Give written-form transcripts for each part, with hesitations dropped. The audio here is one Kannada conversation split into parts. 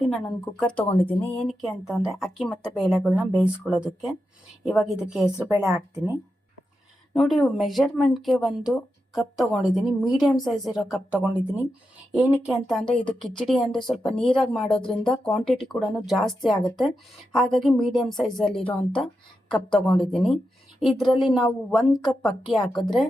ನೋಡಿ ನಾನೊಂದು ಕುಕ್ಕರ್ ತೊಗೊಂಡಿದ್ದೀನಿ. ಏನಕ್ಕೆ ಅಂತ ಅಂದರೆ ಅಕ್ಕಿ ಮತ್ತು ಬೇಳೆಗಳನ್ನ ಬೇಯಿಸ್ಕೊಳ್ಳೋದಕ್ಕೆ. ಇವಾಗ ಇದಕ್ಕೆ ಹೆಸರು ಬೇಳೆ ಹಾಕ್ತೀನಿ. ನೋಡಿ ಮೆಷರ್ಮೆಂಟ್ಗೆ ಒಂದು ಕಪ್ ತೊಗೊಂಡಿದ್ದೀನಿ, ಮೀಡಿಯಮ್ ಸೈಜ್ ಇರೋ ಕಪ್ ತೊಗೊಂಡಿದ್ದೀನಿ. ಏನಕ್ಕೆ ಅಂತ ಅಂದರೆ ಇದು ಕಿಚಡಿ ಅಂದರೆ ಸ್ವಲ್ಪ ನೀರಾಗಿ ಮಾಡೋದ್ರಿಂದ ಕ್ವಾಂಟಿಟಿ ಕೂಡ ಜಾಸ್ತಿ ಆಗುತ್ತೆ. ಹಾಗಾಗಿ ಮೀಡಿಯಮ್ ಸೈಜಲ್ಲಿರೋ ಅಂಥ ಕಪ್ ತೊಗೊಂಡಿದ್ದೀನಿ. ಇದರಲ್ಲಿ ನಾವು 1 ಕಪ್ ಅಕ್ಕಿ ಹಾಕಿದ್ರೆ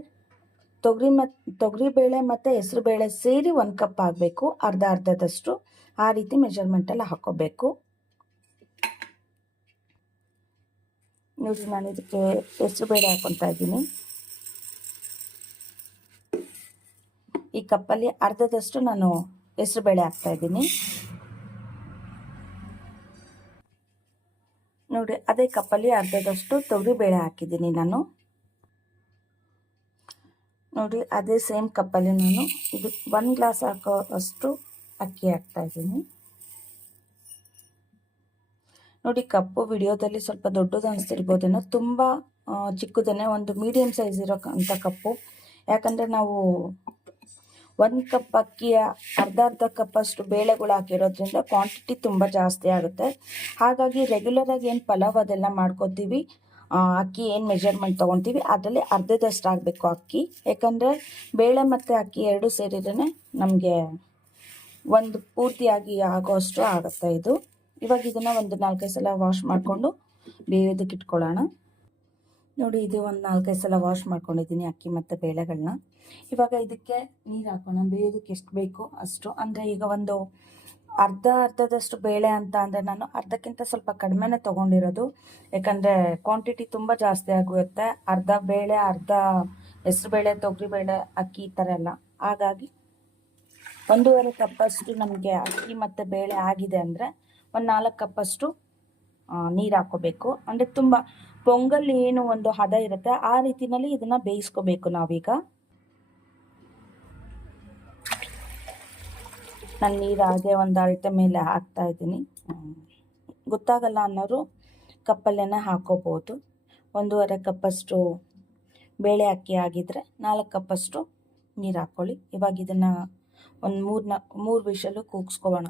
ತೊಗರಿಬೇಳೆ ಮತ್ತು ಹೆಸರು ಬೇಳೆ ಸೇರಿ 1 ಕಪ್ ಆಗಬೇಕು, ಅರ್ಧದಷ್ಟು. ಆ ರೀತಿ ಮೆಷರ್ಮೆಂಟಲ್ಲಿ ಹಾಕೋಬೇಕು. ನೋಡಿ ನಾನು ಇದಕ್ಕೆ ಹೆಸರು ಬೇಳೆ ಹಾಕೊತಾ ಇದ್ದೀನಿ. ಈ ಕಪ್ಪಲ್ಲಿ ಅರ್ಧದಷ್ಟು ನಾನು ಹೆಸರು ಬೇಳೆ ಹಾಕ್ತಾ ಇದ್ದೀನಿ. ನೋಡಿ ಅದೇ ಕಪ್ಪಲ್ಲಿ ಅರ್ಧದಷ್ಟು ತೊಗರಿಬೇಳೆ ಹಾಕಿದ್ದೀನಿ ನಾನು. ನೋಡಿ ಅದೇ ಸೇಮ್ ಕಪ್ಪಲ್ಲಿ ನಾನು ಇದು 1 ಗ್ಲಾಸ್ ಹಾಕೋ ಅಷ್ಟು ಅಕ್ಕಿ ಹಾಕ್ತಾ ಇದ್ದೀನಿ. ನೋಡಿ ಕಪ್ಪು ವಿಡಿಯೋದಲ್ಲಿ ಸ್ವಲ್ಪ ದೊಡ್ಡದು ಅನಿಸ್ತಿರ್ಬೋದೇನೋ, ತುಂಬ ಚಿಕ್ಕದನ್ನೇ, ಒಂದು ಮೀಡಿಯಮ್ ಸೈಜ್ ಇರೋ ಅಂಥ ಕಪ್ಪು. ಯಾಕಂದರೆ ನಾವು 1 ಕಪ್ ಅಕ್ಕಿಯ ಅರ್ಧ ಕಪ್ಪಷ್ಟು ಬೇಳೆಗಳು ಹಾಕಿರೋದ್ರಿಂದ ಕ್ವಾಂಟಿಟಿ ತುಂಬ ಜಾಸ್ತಿ ಆಗುತ್ತೆ. ಹಾಗಾಗಿ ರೆಗ್ಯುಲರಾಗಿ ಏನು ಪಲಾವ್ ಅದೆಲ್ಲ ಮಾಡ್ಕೋತೀವಿ, ಅಕ್ಕಿ ಏನು ಮೆಜರ್ಮೆಂಟ್ ತೊಗೊತೀವಿ ಅದರಲ್ಲಿ ಅರ್ಧದಷ್ಟು ಆಗಬೇಕು ಅಕ್ಕಿ. ಯಾಕಂದರೆ ಬೇಳೆ ಮತ್ತು ಅಕ್ಕಿ ಎರಡು ಸೇರಿದ್ರೆ ನಮಗೆ ಒಂದು ಪೂರ್ತಿಯಾಗಿ ಆಗೋಷ್ಟು ಆಗುತ್ತೆ ಇದು. ಇವಾಗ ಇದನ್ನು ಒಂದು 4-5 ಸಲ ವಾಶ್ ಮಾಡಿಕೊಂಡು ಬೇಯೋದಕ್ಕೆ ಇಟ್ಕೊಳ್ಳೋಣ. ನೋಡಿ ಇದು ಒಂದು 4-5 ಸಲ ವಾಶ್ ಮಾಡ್ಕೊಂಡಿದ್ದೀನಿ ಅಕ್ಕಿ ಮತ್ತು ಬೇಳೆಗಳನ್ನ. ಇವಾಗ ಇದಕ್ಕೆ ನೀರು ಹಾಕೋಣ, ಬೇಯೋದಕ್ಕೆ ಎಷ್ಟು ಬೇಕೋ ಅಷ್ಟು. ಅಂದರೆ ಈಗ ಒಂದು ಅರ್ಧದಷ್ಟು ಬೇಳೆ ಅಂತ ಅಂದರೆ ನಾನು ಅರ್ಧಕ್ಕಿಂತ ಸ್ವಲ್ಪ ಕಡಿಮೆನೇ ತೊಗೊಂಡಿರೋದು. ಯಾಕಂದರೆ ಕ್ವಾಂಟಿಟಿ ತುಂಬ ಜಾಸ್ತಿ ಆಗುತ್ತೆ, ಅರ್ಧ ಬೇಳೆ ಅರ್ಧ ಹೆಸರುಬೇಳೆ ತೊಗರಿಬೇಳೆ ಅಕ್ಕಿ ಈ ಥರ ಎಲ್ಲ. ಹಾಗಾಗಿ 1.5 ಕಪ್ಪಷ್ಟು ನಮಗೆ ಅಕ್ಕಿ ಮತ್ತು ಬೇಳೆ ಆಗಿದೆ ಅಂದರೆ ಒಂದು 4 ಕಪ್ಪಷ್ಟು ನೀರು ಹಾಕೋಬೇಕು. ಅಂದರೆ ತುಂಬ ಪೊಂಗಲ್ ಏನು ಒಂದು ಹದ ಇರುತ್ತೆ ಆ ರೀತಿಯಲ್ಲಿ ಇದನ್ನು ಬೇಯಿಸ್ಕೋಬೇಕು ನಾವೀಗ. ನಾನು ನೀರು ಹಾಗೆ ಒಂದು ಅಳತೆ ಮೇಲೆ ಹಾಕ್ತಾ ಇದ್ದೀನಿ. ಗೊತ್ತಾಗಲ್ಲ ಅನ್ನೋರು ಕಪ್ಪಲ್ಲೇ ಹಾಕೋಬೋದು. 1.5 ಕಪ್ಪಷ್ಟು ಬೇಳೆ ಅಕ್ಕಿ ಆಗಿದ್ರೆ 4 ಕಪ್ಪಷ್ಟು ನೀರು ಹಾಕ್ಕೊಳ್ಳಿ. ಇವಾಗ ಇದನ್ನು ಒಂದು 3 ವಿಷಲು ಕೂಗಿಸ್ಕೊಳ್ಳೋಣ.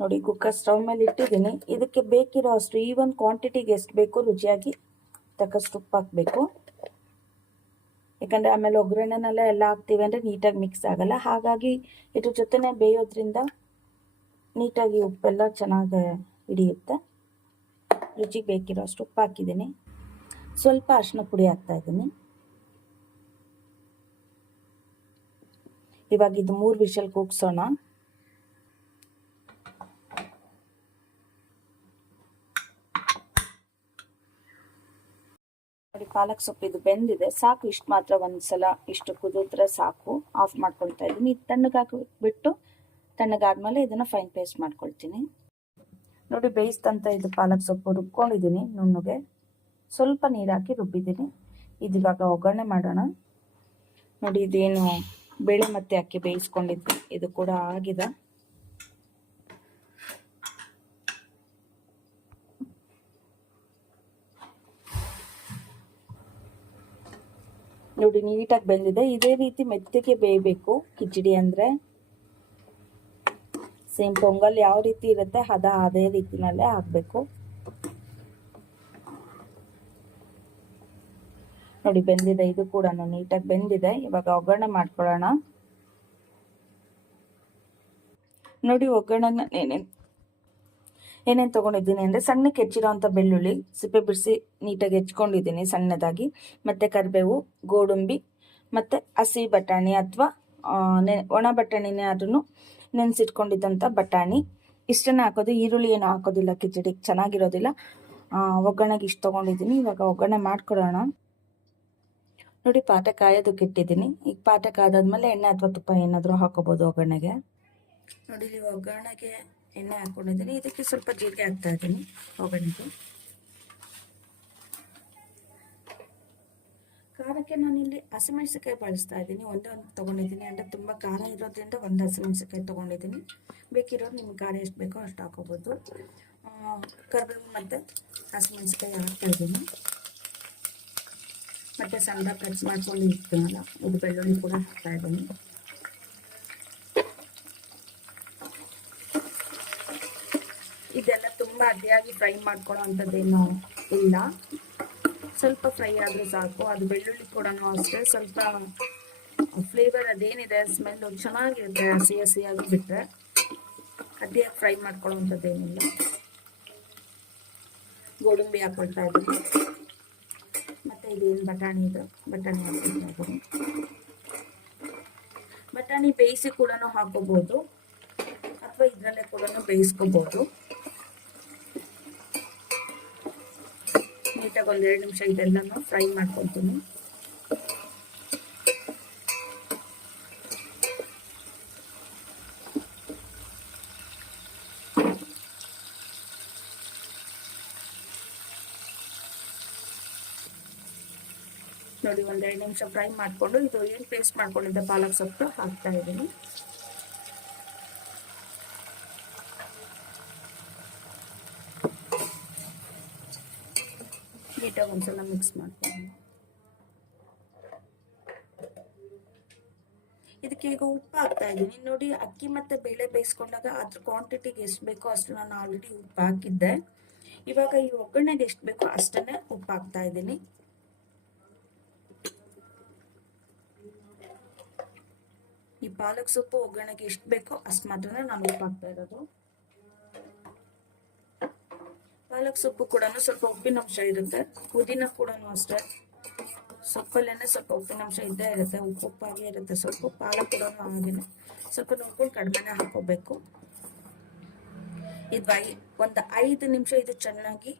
ನೋಡಿ ಕುಕ್ಕರ್ ಸ್ಟವ್ ಮೇಲೆ ಇಟ್ಟಿದ್ದೀನಿ. ಇದಕ್ಕೆ ಬೇಕಿರೋ ಅಷ್ಟು ಈ ಒಂದು ಕ್ವಾಂಟಿಟಿಗೆ ಎಷ್ಟು ಬೇಕು ರುಚಿಯಾಗಿ ತಕ್ಕಷ್ಟು ಉಪ್ಪು ಹಾಕಬೇಕು. ಯಾಕಂದರೆ ಆಮೇಲೆ ಒಗ್ಗರಣೆನೆಲ್ಲ ಎಲ್ಲ ಹಾಕ್ತೀವಿ ಅಂದರೆ ನೀಟಾಗಿ ಮಿಕ್ಸ್ ಆಗಲ್ಲ. ಹಾಗಾಗಿ ಇದ್ರ ಜೊತೆನೇ ಬೇಯೋದ್ರಿಂದ ನೀಟಾಗಿ ಉಪ್ಪೆಲ್ಲ ಚೆನ್ನಾಗಿ ಹಿಡಿಯುತ್ತೆ. ರುಚಿಗೆ ಬೇಕಿರೋ ಅಷ್ಟು ಉಪ್ಪು ಹಾಕಿದ್ದೀನಿ. ಸ್ವಲ್ಪ ಅರಿಶಿನ ಪುಡಿ ಹಾಕ್ತಾ ಇದ್ದೀನಿ. ಇವಾಗ ಇದು 3 ವಿಷಲ್ ಕೂಗ್ಸೋಣ. ನೋಡಿ ಪಾಲಕ್ ಸೊಪ್ಪು ಇದು ಬೆಂದಿದೆ, ಸಾಕು. ಇಷ್ಟು ಮಾತ್ರ, ಒಂದ್ಸಲ ಇಷ್ಟು ಕುದಿದ್ರೆ ಸಾಕು. ಆಫ್ ಮಾಡ್ಕೊಳ್ತಾ ಇದ್ದೀನಿ. ಇದು ತಣ್ಣಗಾಕಿಬಿಟ್ಟು ತಣ್ಣಗಾದ್ಮೇಲೆ ಇದನ್ನು ಫೈನ್ ಪೇಸ್ಟ್ ಮಾಡ್ಕೊಳ್ತೀನಿ. ನೋಡಿ ಬೇಯಿಸ್ತಂತ ಇದು ಪಾಲಕ್ ಸೊಪ್ಪು ರುಬ್ಕೊಂಡಿದ್ದೀನಿ ನುಣ್ಣಗೆ. ಸ್ವಲ್ಪ ನೀರು ಹಾಕಿ ರುಬ್ಬಿದ್ದೀನಿ. ಇದು ಇವಾಗ ಒಗ್ಗರಣೆ ಮಾಡೋಣ. ನೋಡಿ ಇದೇನು ಬೇಳೆ ಮತ್ತು ಅಕ್ಕಿ ಬೇಯಿಸ್ಕೊಂಡಿದ್ವಿ ಇದು ಕೂಡ ಆಗಿದೆ. ನೋಡಿ ನೀಟಾಗಿ ಬೆಂದಿದೆ. ಇದೇ ರೀತಿ ಮೆತ್ತಗೆ ಬೇಯಬೇಕು ಕಿಚಡಿ ಅಂದರೆ. ಸೇಮ್ ಪೊಂಗಲ್ ಯಾವ ರೀತಿ ಇರುತ್ತೆ ಅದೇ ರೀತಿನಲ್ಲೇ ಆಗಬೇಕು. ನೋಡಿ ಬೆಂದಿದೆ, ಇದು ಕೂಡ ನೀಟಾಗಿ ಬೆಂದಿದೆ. ಇವಾಗ ಒಗ್ಗರಣೆ ಮಾಡ್ಕೊಳ್ಳೋಣ. ನೋಡಿ ಒಗ್ಗರಣೆ ಏನೇನು ತೊಗೊಂಡಿದ್ದೀನಿ ಅಂದರೆ ಸಣ್ಣಕ್ಕೆ ಹೆಚ್ಚಿರೋ ಅಂಥ ಬೆಳ್ಳುಳ್ಳಿ ಸಿಪ್ಪೆ ಬಿಡಿಸಿ ನೀಟಾಗಿ ಹೆಚ್ಕೊಂಡಿದ್ದೀನಿ ಸಣ್ಣದಾಗಿ, ಮತ್ತು ಕರಿಬೇವು, ಗೋಡಂಬಿ ಮತ್ತು ಹಸಿ ಬಟಾಣಿ ಅಥವಾ ಒಣ ಬಟಾಣಿನೇ ಅದನ್ನು ನೆನೆಸಿಟ್ಕೊಂಡಿದ್ದಂಥ ಬಟಾಣಿ. ಇಷ್ಟನ್ನೇ ಹಾಕೋದು. ಈರುಳ್ಳಿ ಏನು ಹಾಕೋದಿಲ್ಲ, ಕಿಚಡಿಗೆ ಚೆನ್ನಾಗಿರೋದಿಲ್ಲ. ಒಗ್ಗರಣೆಗೆ ಇಷ್ಟು ತೊಗೊಂಡಿದ್ದೀನಿ. ಇವಾಗ ಒಗ್ಗರಣೆ ಮಾಡ್ಕೊಳ್ಳೋಣ. ನೋಡಿ ಪಾತ್ರೆ ಕಾಯೋದಕ್ಕೆ ಇಟ್ಟಿದ್ದೀನಿ. ಈಗ ಪಾತ್ರೆ ಕಾದಾದ್ಮೇಲೆ ಎಣ್ಣೆ ಅಥವಾ ತುಪ್ಪ ಏನಾದರೂ ಹಾಕೋಬೋದು ಒಗ್ಗರಣೆಗೆ. ನೋಡಿ ಇಲ್ಲಿ ಒಗ್ಗರಣೆಗೆ ಎಣ್ಣೆ ಹಾಕ್ಕೊಂಡಿದ್ದೀನಿ. ಇದಕ್ಕೆ ಸ್ವಲ್ಪ ಜೀರಿಗೆ ಹಾಕ್ತಾ ಇದ್ದೀನಿ ಒಗ್ಗರಣೆಗೆ. ಖಾರಕ್ಕೆ ನಾನಿಲ್ಲಿ ಹಸಿಮೆಣಸಿಕಾಯಿ ಬಳಸ್ತಾ ಇದ್ದೀನಿ. ಒಂದೇ ಒಂದು ತೊಗೊಂಡಿದ್ದೀನಿ. ಅಂದರೆ ತುಂಬ ಖಾರ ಇರೋದ್ರಿಂದ ಒಂದು ಹಸಿಮೆಣಸಿಕಾಯಿ ತೊಗೊಂಡಿದ್ದೀನಿ. ಬೇಕಿರೋದು ನಿಮ್ಗೆ ಖಾರ ಎಷ್ಟು ಬೇಕೋ ಅಷ್ಟು ಹಾಕೋಬೋದು. ಕರಿಬೇವು ಮತ್ತು ಹಸಿಮೆಣಸಿಕಾಯಿ ಹಾಕ್ತಾ ಇದ್ದೀನಿ. ಮತ್ತು ಸಣ್ಣ ಕಟ್ ಮಾಡ್ಕೊಂಡು ಇರ್ತೀನಲ್ಲ ಇದು ಬೆಳ್ಳುಳ್ಳಿ ಕೂಡ ಹಾಕ್ತಾ ಇದ್ದೀನಿ. ತುಂಬ ಅತಿಯಾಗಿ ಫ್ರೈ ಮಾಡ್ಕೊಳ್ಳೋ ಅಂಥದ್ದೇನು ಇಲ್ಲ, ಸ್ವಲ್ಪ ಫ್ರೈ ಆದರೂ ಸಾಕು. ಅದು ಬೆಳ್ಳುಳ್ಳಿ ಕೂಡ ಅಷ್ಟೇ, ಸ್ವಲ್ಪ ಫ್ಲೇವರ್ ಅದೇನಿದೆ ಸ್ಮೆಲ್ ಚೆನ್ನಾಗಿರುತ್ತೆ. ಹಸಿ ಹಸಿಯಾಗಿ ಬಿಟ್ಟರೆ ಅತಿಯಾಗಿ ಫ್ರೈ ಮಾಡ್ಕೊಳ್ಳೋ ಅಂಥದ್ದೇನಿಲ್ಲ. ಗೋಡಂಬಿ ಹಾಕೊಳ್ತಾ ಇದ್ದೀನಿ, ಮತ್ತು ಇದೇನು ಬಟಾಣಿ ಇದೆ, ಬಟಾಣಿ ಹಾಕೊಳ್ತಾ ಇದ್ದೀನಿ. ಬಟಾಣಿ ಬೇಯಿಸಿ ಕೂಡ ಹಾಕೋಬಹುದು, ಅಥವಾ ಇದರಲ್ಲೇ ಕೂಡ ಬೇಯಿಸ್ಕೋಬಹುದು. ನೀಟಾಗಿ 1-2 ನಿಮಿಷ ಇದೆಲ್ಲನೂ ಫ್ರೈ ಮಾಡ್ಕೊತೀನಿ. ನೋಡಿ 1-2 ನಿಮಿಷ ಫ್ರೈ ಮಾಡಿಕೊಂಡು ಇದು ಏನು ಪೇಸ್ಟ್ ಮಾಡ್ಕೊಂಡಿದ್ದೆ ಪಾಲಕ್ ಸೊಪ್ಪು ಹಾಕ್ತಾ ಇದ್ದೀನಿ. ನೀಟಾಗಿ ಒಂದ್ಸಲ ಮಿಕ್ಸ್ ಮಾಡ್ಕೊಂಡು ಇದಕ್ಕೆ ಈಗ ಉಪ್ಪು ಹಾಕ್ತಾ ಇದ್ದೀನಿ. ನೋಡಿ, ಅಕ್ಕಿ ಮತ್ತೆ ಬೇಳೆ ಬೇಯಿಸ್ಕೊಂಡಾಗ ಅದ್ರ ಕ್ವಾಂಟಿಟಿಗೆ ಎಷ್ಟು ಬೇಕೋ ಅಷ್ಟು ನಾನು ಆಲ್ರೆಡಿ ಉಪ್ಪು ಹಾಕಿದ್ದೆ. ಇವಾಗ ಈ ಒಗ್ಗರಣೆಗೆ ಎಷ್ಟು ಬೇಕೋ ಅಷ್ಟನ್ನೇ ಉಪ್ಪು ಹಾಕ್ತಾ ಇದ್ದೀನಿ. ಈ ಪಾಲಕ್ ಸೊಪ್ಪು ಒಗ್ಗರಣೆಗೆ ಎಷ್ಟು ಬೇಕೋ ಅಷ್ಟು ಮಾತ್ರ ನಾನು ಉಪ್ಪು ಹಾಕ್ತಾ ಇರೋದು. ಪಾಲಕ್ ಸೊಪ್ಪು ಕೂಡ ಸ್ವಲ್ಪ ಉಪ್ಪಿನಂಶ ಇರುತ್ತೆ, ಪುದೀನ ಕೂಡ ಅಷ್ಟೇ. ಸೊಪ್ಪಲ್ಲೇನೆ ಸ್ವಲ್ಪ ಉಪ್ಪಿನಂಶ ಇದ್ದೇ ಇರುತ್ತೆ, ಉಪ್ಪಾಗೇ ಇರುತ್ತೆ ಸೊಪ್ಪು. ಪಾಲಕ್ ಕೂಡ ಹಾಗೇನೆ ಸ್ವಲ್ಪ ನೋಡ್ಕೊಂಡು ಕಡಿಮೆನೆ ಹಾಕೋಬೇಕು. ಇದು ಒಂದು 5 ನಿಮಿಷ ಇದು ಚೆನ್ನಾಗಿ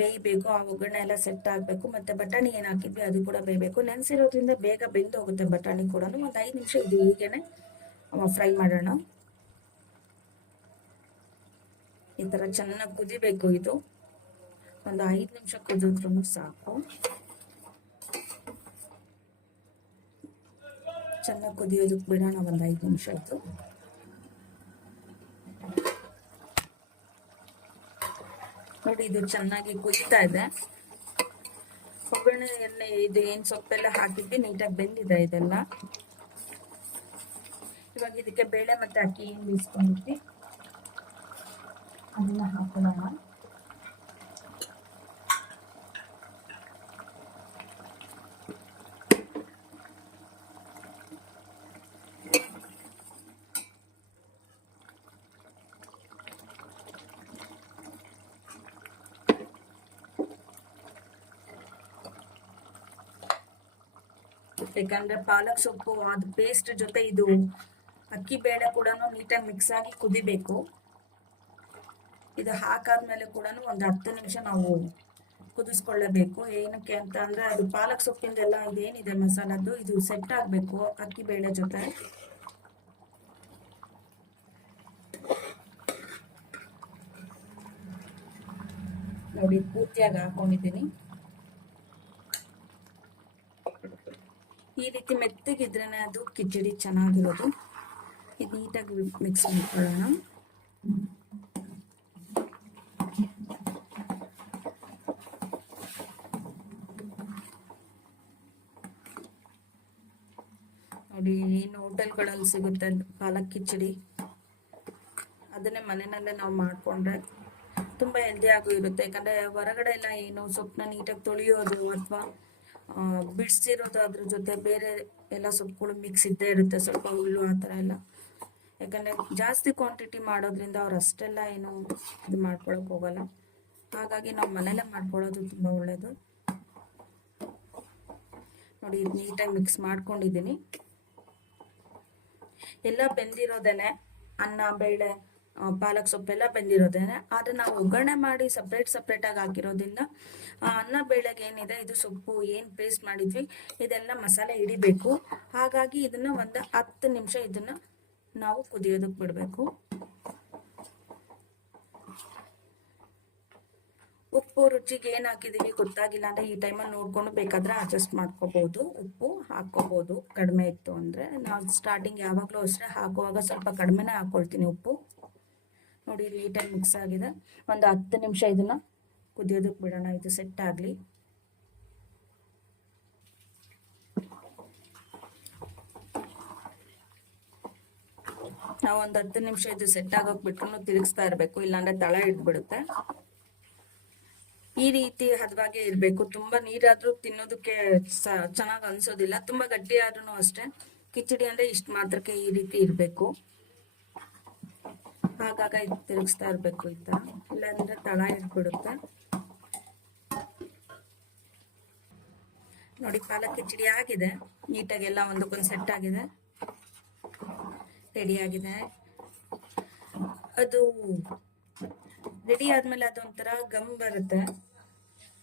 ಬೇಯಬೇಕು. ಆ ಒಗ್ಗರಣೆ ಎಲ್ಲ ಸೆಟ್ ಆಗಬೇಕು. ಮತ್ತೆ ಬಟಾಣಿ ಏನು ಹಾಕಿದ್ವಿ ಅದು ಕೂಡ ಬೇಯಬೇಕು. ನೆನೆಸಿರೋದ್ರಿಂದ ಬೇಗ ಬೆಂದು ಹೋಗುತ್ತೆ ಬಟಾಣಿ ಕೂಡ. ಒಂದು 5 ನಿಮಿಷ ಇದು ಹೀಗೇನೆ ಫ್ರೈ ಮಾಡೋಣ. ಈ ಥರ ಚೆನ್ನಾಗಿ ಕುದಿಬೇಕು. ಇದು ಒಂದು 5 ನಿಮಿಷ ಕುದಿದ್ರೂ ಸಾಕು. ಚೆನ್ನಾಗಿ ಕುದಿಯೋದಕ್ಕೆ ಬಿಡೋಣ ಒಂದು 5 ನಿಮಿಷ ಆಯಿತು. ನೋಡಿ, ಇದು ಚೆನ್ನಾಗಿ ಕುದಿತಾ ಇದೆ. ಒಗ್ಗರಣೆ ಎಣ್ಣೆ ಇದು ಏನು ಸೊಪ್ಪೆಲ್ಲ ಹಾಕಿದ್ವಿ ನೀಟಾಗಿ ಬೆಂದಿದೆ ಇದೆಲ್ಲ. ಇವಾಗ ಇದಕ್ಕೆ ಬೇಳೆ ಮತ್ತು ಅಕ್ಕಿ ಏನು ಬೇಯಿಸ್ಕೊಂಡಿದ್ವಿ ಅದನ್ನ ಹಾಕೊಳ್ಳೋಣ. ಯಾಕಂದ್ರೆ ಪಾಲಕ್ ಸೊಪ್ಪು ಅದು ಪೇಸ್ಟ್ ಜೊತೆ ಇದು ಅಕ್ಕಿ ಬೇಳೆ ಕೂಡ ನೀಟಾಗಿ ಮಿಕ್ಸ್ ಆಗಿ ಕುದಿಬೇಕು. ಇದು ಹಾಕಾದ್ಮೇಲೆ ಕೂಡ ಒಂದು 10 ನಿಮಿಷ ನಾವು ಕುದಿಸ್ಕೊಳ್ಳಬೇಕು. ಏನಕ್ಕೆ ಅಂತ ಅಂದ್ರೆ ಅದು ಪಾಲಕ್ ಸೊಪ್ಪಿಂದೆಲ್ಲ ಇದೇನಿದೆ ಮಸಾಲದ್ದು ಇದು ಸೆಟ್ ಆಗಬೇಕು ಅಕ್ಕಿ ಬೇಳೆ ಜೊತೆ. ನೋಡಿ, ಪೂರ್ತಿಯಾಗಿ ಹಾಕೊಂಡಿದ್ದೀನಿ. ಈ ರೀತಿ ಮೆತ್ತಗಿದ್ರೇನೆ ಅದು ಕಿಚಡಿ ಚೆನ್ನಾಗಿರೋದು. ಇದು ನೀಟಾಗಿ ಮಿಕ್ಸ್ ಮಾಡ್ಕೊಳ್ಳೋಣ. ನೋಡಿ, ಏನು ಹೋಟೆಲ್ಗಳಲ್ಲಿ ಸಿಗುತ್ತೆ ಪಾಲಕ್ ಕಿಚಡಿ, ಅದನ್ನೇ ಮನೆಯಲ್ಲೇ ನಾವು ಮಾಡಿಕೊಂಡ್ರೆ ತುಂಬ ಹೆಲ್ದಿಯಾಗೂ ಇರುತ್ತೆ. ಯಾಕಂದರೆ ಹೊರಗಡೆ ಎಲ್ಲ ಏನು ಸೊಪ್ಪನ್ನ ನೀಟಾಗಿ ತೊಳೆಯೋದು ಅಥವಾ ಬಿಡಿಸಿರೋದು, ಅದ್ರ ಜೊತೆ ಬೇರೆ ಎಲ್ಲ ಸೊಪ್ಪುಗಳು ಮಿಕ್ಸ್ ಇದ್ದೇ ಇರುತ್ತೆ, ಸ್ವಲ್ಪ ಹುಲ್ಲು ಆ ಥರ ಎಲ್ಲ. ಯಾಕಂದರೆ ಜಾಸ್ತಿ ಕ್ವಾಂಟಿಟಿ ಮಾಡೋದ್ರಿಂದ ಅವ್ರು ಅಷ್ಟೆಲ್ಲ ಏನು ಇದು ಮಾಡ್ಕೊಳಕ್ಕೆ ಹೋಗಲ್ಲ. ಹಾಗಾಗಿ ನಾವು ಮನೆಯಲ್ಲೇ ಮಾಡ್ಕೊಳ್ಳೋದು ತುಂಬ ಒಳ್ಳೆಯದು. ನೋಡಿ, ಇದು ನೀಟಾಗಿ ಮಿಕ್ಸ್ ಮಾಡ್ಕೊಂಡಿದ್ದೀನಿ. ಎಲ್ಲ ಬೆಂದಿರೋದೇನೆ, ಅನ್ನ ಬೇಳೆ ಪಾಲಕ್ ಸೊಪ್ಪೆಲ್ಲ ಬೆಂದಿರೋದೇನೆ. ಆದರೆ ನಾವು ಒಗ್ಗರಣೆ ಮಾಡಿ ಸಪ್ರೇಟಾಗಿ ಹಾಕಿರೋದ್ರಿಂದ ಅನ್ನ ಬೇಳೆಗೆ ಏನಿದೆ ಇದು ಸೊಪ್ಪು ಏನು ಪೇಸ್ಟ್ ಮಾಡಿದ್ವಿ ಇದೆಲ್ಲ ಮಸಾಲೆ ಹಿಡಿಬೇಕು. ಹಾಗಾಗಿ ಇದನ್ನು ಒಂದು 10 ನಿಮಿಷ ಇದನ್ನು ನಾವು ಕುದಿಯೋದಕ್ಕೆ ಬಿಡಬೇಕು. ಉಪ್ಪು ರುಚಿಗೆ ಏನು ಹಾಕಿದ್ದೀವಿ ಗೊತ್ತಾಗಿಲ್ಲ ಅಂದರೆ ಈ ಟೈಮಲ್ಲಿ ನೋಡ್ಕೊಂಡು ಬೇಕಾದರೆ ಅಡ್ಜಸ್ಟ್ ಮಾಡ್ಕೋಬೋದು. ಉಪ್ಪು ಹಾಕ್ಕೋಬೋದು, ಕಡಿಮೆ ಇತ್ತು ಅಂದರೆ. ನಾವು ಸ್ಟಾರ್ಟಿಂಗ್ ಯಾವಾಗಲೂ ಅಷ್ಟೇ ಹಾಕುವಾಗ ಸ್ವಲ್ಪ ಕಡಿಮೆನೇ ಹಾಕ್ಕೊಳ್ತೀನಿ ಉಪ್ಪು. ನೋಡಿ, ನೀಟಾಗಿ ಮಿಕ್ಸ್ ಆಗಿದೆ. ಒಂದು 10 ನಿಮಿಷ ಇದನ್ನು ಕುದಿಯೋದಕ್ಕೆ ಬಿಡೋಣ, ಇದು ಸೆಟ್ ಆಗಲಿ. ನಾವು ಒಂದು 10 ನಿಮಿಷ ಇದು ಸೆಟ್ ಆಗೋಕ್ ಬಿಟ್ಕೊಂಡು ತಿರುಗಿಸ್ತಾ ಇರಬೇಕು, ಇಲ್ಲಾಂದ್ರೆ ತಳ ಹಿಡ್ಬಿಡುತ್ತೆ. ಈ ರೀತಿ ಹದವಾಗಿ ಇರಬೇಕು. ತುಂಬಾ ನೀರಾದ್ರೂ ತಿನ್ನೋದಕ್ಕೆ ಚೆನ್ನಾಗಿ ಅನ್ಸೋದಿಲ್ಲ, ತುಂಬಾ ಗಟ್ಟಿ ಆದ್ರೂ ಅಷ್ಟೇ. ಕಿಚಡಿ ಅಂದ್ರೆ ಇಷ್ಟ ಮಾತ್ರಕ್ಕೆ ಈ ರೀತಿ ಇರಬೇಕು. ಆಗಾಗ ಇದು ತಿರುಗಿಸ್ತಾ ಇರ್ಬೇಕು ಈ ತರ, ಇಲ್ಲಾಂದ್ರೆ ತಳ ಹಿಡ್ಬಿಡುತ್ತೆ. ನೋಡಿ ಪಾಲಕ್ ಕಿಚಡಿ ಆಗಿದೆ, ನೀಟಾಗಿ ಎಲ್ಲ ಒಂದಕ್ಕೊಂದು ಸೆಟ್ ಆಗಿದೆ, ರೆಡಿ ಆಗಿದೆ. ಅದು ರೆಡಿ ಆದ್ಮೇಲೆ ಅದೊಂಥರ ಗಮ್ ಬರುತ್ತೆ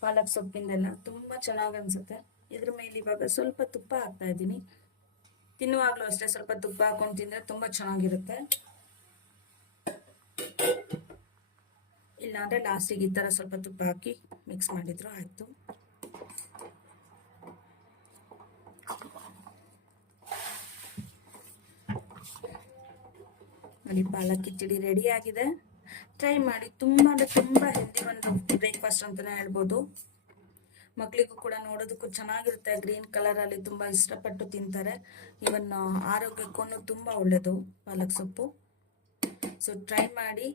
ಪಾಲಕ್ ಸೊಪ್ಪಿಂದೆಲ್ಲ, ತುಂಬಾ ಚೆನ್ನಾಗಿ ಅನ್ಸುತ್ತೆ. ಇದ್ರ ಮೇಲೆ ಇವಾಗ ಸ್ವಲ್ಪ ತುಪ್ಪ ಹಾಕ್ತಾ ಇದ್ದೀನಿ. ತಿನ್ನುವಾಗ್ಲೂ ಅಷ್ಟೇ ಸ್ವಲ್ಪ ತುಪ್ಪ ಹಾಕೊಂಡು ತಿಂದ್ರೆ ತುಂಬಾ ಚೆನ್ನಾಗಿರುತ್ತೆ. ಇಲ್ಲಾಂದ್ರೆ ಲಾಸ್ಟಿಗೆ ಈ ತರ ಸ್ವಲ್ಪ ತುಪ್ಪ ಹಾಕಿ ಮಿಕ್ಸ್ ಮಾಡಿದ್ರು ಆಯ್ತು. ನೋಡಿ ಪಾಲಕ್ ಕಿಚಡಿ ರೆಡಿ ಆಗಿದೆ. ಟ್ರೈ ಮಾಡಿ, ತುಂಬಾ ಅಂದ್ರೆ ತುಂಬಾ ಹೆಲ್ದಿ ಒಂದು ಬ್ರೇಕ್ಫಾಸ್ಟ್ ಅಂತಾನೆ ಹೇಳ್ಬೋದು. ಮಕ್ಕಳಿಗೂ ಕೂಡ ನೋಡೋದಕ್ಕೂ ಚೆನ್ನಾಗಿರುತ್ತೆ, ಗ್ರೀನ್ ಕಲರ್ ಅಲ್ಲಿ ತುಂಬಾ ಇಷ್ಟಪಟ್ಟು ತಿಂತಾರೆ. ಇವನ್ ಆರೋಗ್ಯಕ್ಕೂ ತುಂಬಾ ಒಳ್ಳೇದು ಪಾಲಕ್ ಸೊಪ್ಪು. ಸೊ ಟ್ರೈ ಮಾಡಿ,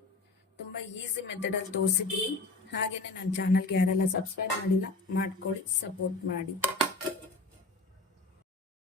ತುಂಬಾ ಈಸಿ ಮೆಥಡ್ ಅಲ್ಲಿ ತೋರಿಸಿದ್ದೀನಿ. ಹಾಗೇನೆ ನನ್ನ ಚಾನಲ್ಗೆ ಯಾರೆಲ್ಲ ಸಬ್ಸ್ಕ್ರೈಬ್ ಮಾಡಿಲ್ಲ ಮಾಡ್ಕೊಳ್ಳಿ, ಸಪೋರ್ಟ್ ಮಾಡಿ.